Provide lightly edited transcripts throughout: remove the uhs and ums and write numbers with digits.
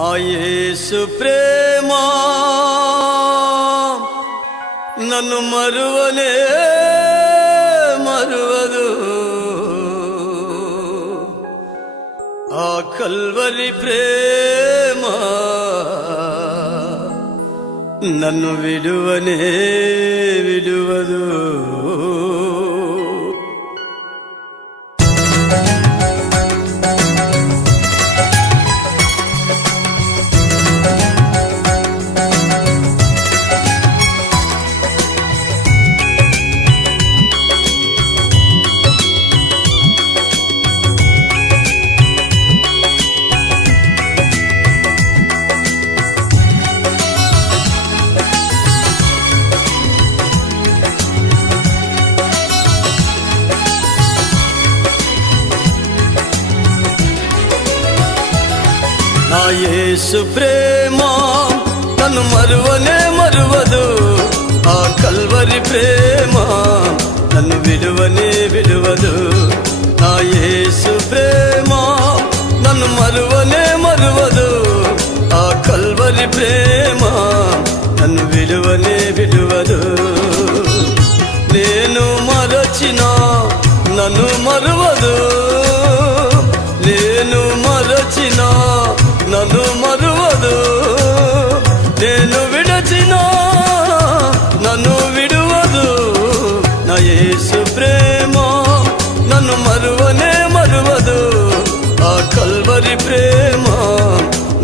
నా యేసు ప్రేమ నన్ను మరువనే మరువదు. ఆ కల్వరి ప్రేమ నన్ను విడువనే విడువదు. నా యేసు ప్రేమ నన్ను మరువనే మరువదు. ఆ కల్వరి ప్రేమ నన్ను విడువనే విడువదు. నా యేసు ప్రేమ నన్ను మరువనే మరువదు. ఆ కల్వరి ప్రేమ నన్ను విడువనే విడువదు. నేను మరచిన నన్ను మరువదు. నేను మరచిన నన్ను మరువదు. నేను విడచిన నన్ను విడువదు. నా యేసు ప్రేమ నన్ను మరువనే మరువదు. ఆ కల్వరి ప్రేమ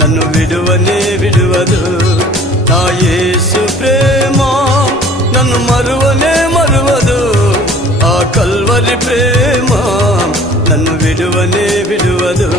నన్ను విడువనే విడువదు. నా యేసు ప్రేమ నన్ను మరువనే మరువదు. ఆ కల్వరి ప్రేమ నన్ను విడువనే విడువదు.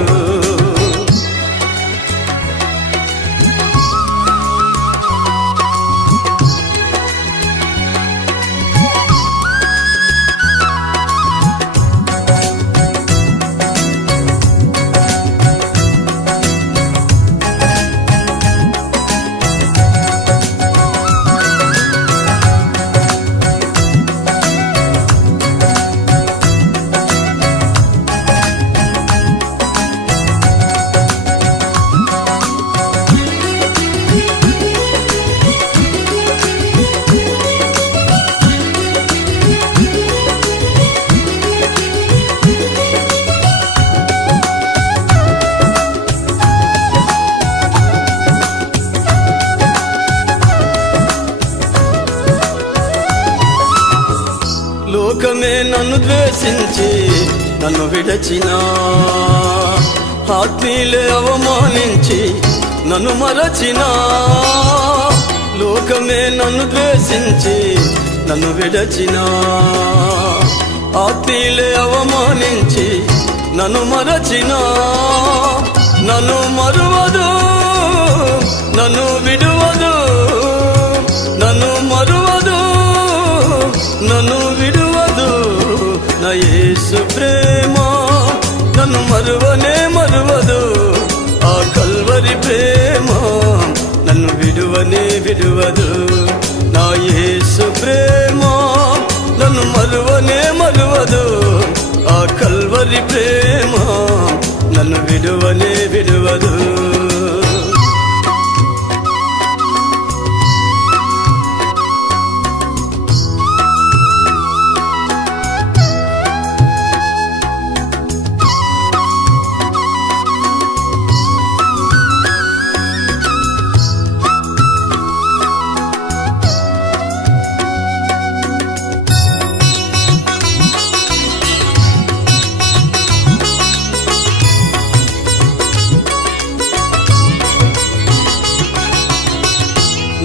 లోకమే నన్ను ద్వేషించి నన్ను విడచిన, ఆత్మీయులే అవమానించి నన్ను మరచిన. లోకమే నన్ను ద్వేషించి నన్ను విడచిన, ఆత్మీయులే అవమానించి నన్ను మరచిన. నన్ను మరువదు, నన్ను విడువదు. నన్ను మరువదు, నన్ను విడువదు. నా యేసు ప్రేమ నన్ను మరువనే మరువదు. ఆ కల్వరి ప్రేమ నన్ను విడువనే విడువదు. నా యేసు ప్రేమ నన్ను మరువనే మరువదు. ఆ కల్వరి ప్రేమ నన్ను విడువనే విడువదు.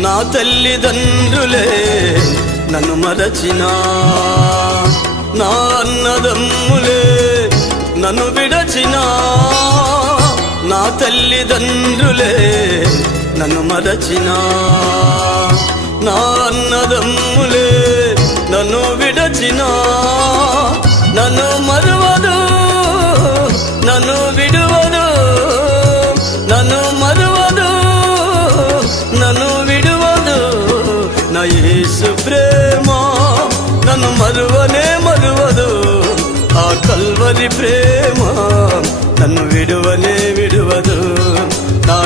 నా తల్లిదండ్రులే నన్ను మరచిన, నా అన్నదమ్ములే నన్ను విడచిన. నా తల్లిదండ్రులే నన్ను మరచిన, నా అన్నదమ్ములే నన్ను విడచిన. నన్ను మరువదు, నన్ను విడువదు. నన్ను మరువదు, నన్ను విడువదు. నా యేసు ప్రేమ నన్ను మరువనే మరువదు. ఆ కల్వరి ప్రేమ నన్ను విడువనే విడువదు. నా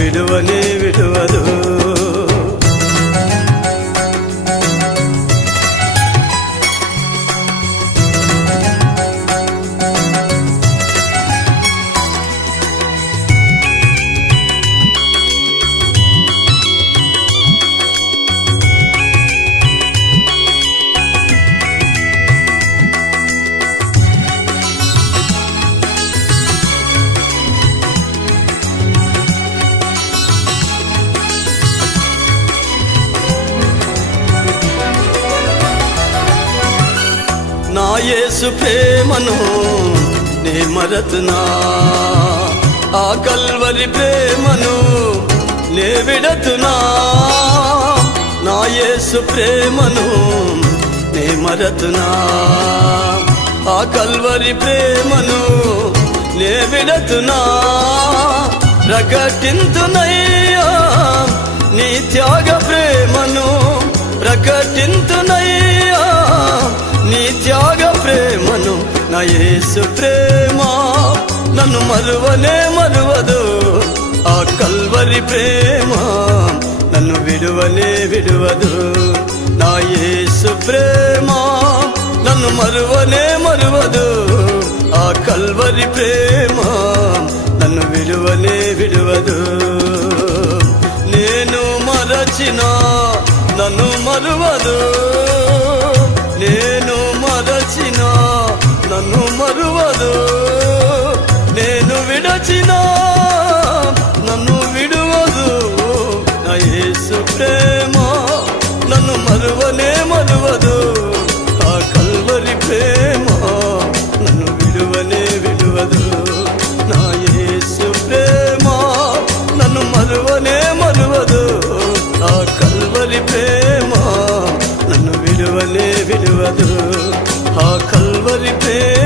విడువనే విడువదు. నా యేసు ప్రేమను నే మరతునా, ఆ కల్వరి ప్రేమను నే విడతునా. నా యేసు ప్రేమను నే మరతునా, ఆ కల్వరి ప్రేమను నే విడతునా. ప్రకటింతునయ్యా నీ త్యాగ ప్రేమను, ప్రకటింతునయ్యా నీ త్యాగ ప్రేమను. నా యేసు ప్రేమ నన్ను మరువనే మరువదు, ఆ కల్వరి ప్రేమ నన్ను విడువనే విడువదు. నా యేసు ప్రేమ నన్ను మరువనే మరువదు, ఆ కల్వరి ప్రేమ నన్ను విడువనే విడువదు. నేను మరచిన నన్ను మరువదు, నేను మరచిన నన్ను మరువదు. నేను విడచిన నన్ను విడువదు. నా యేసు ప్రేమ నన్ను మరువనే మరువదు, ఆ కల్వరి ప్రేమ నన్ను విడువనే విడువదు. నా యేసు ప్రేమ నన్ను మరువనే మరువదు, ఆ కల్వరి ప్రేమ నన్ను విడువనే విడువదు. ఆ కల్వరి ప్రేమ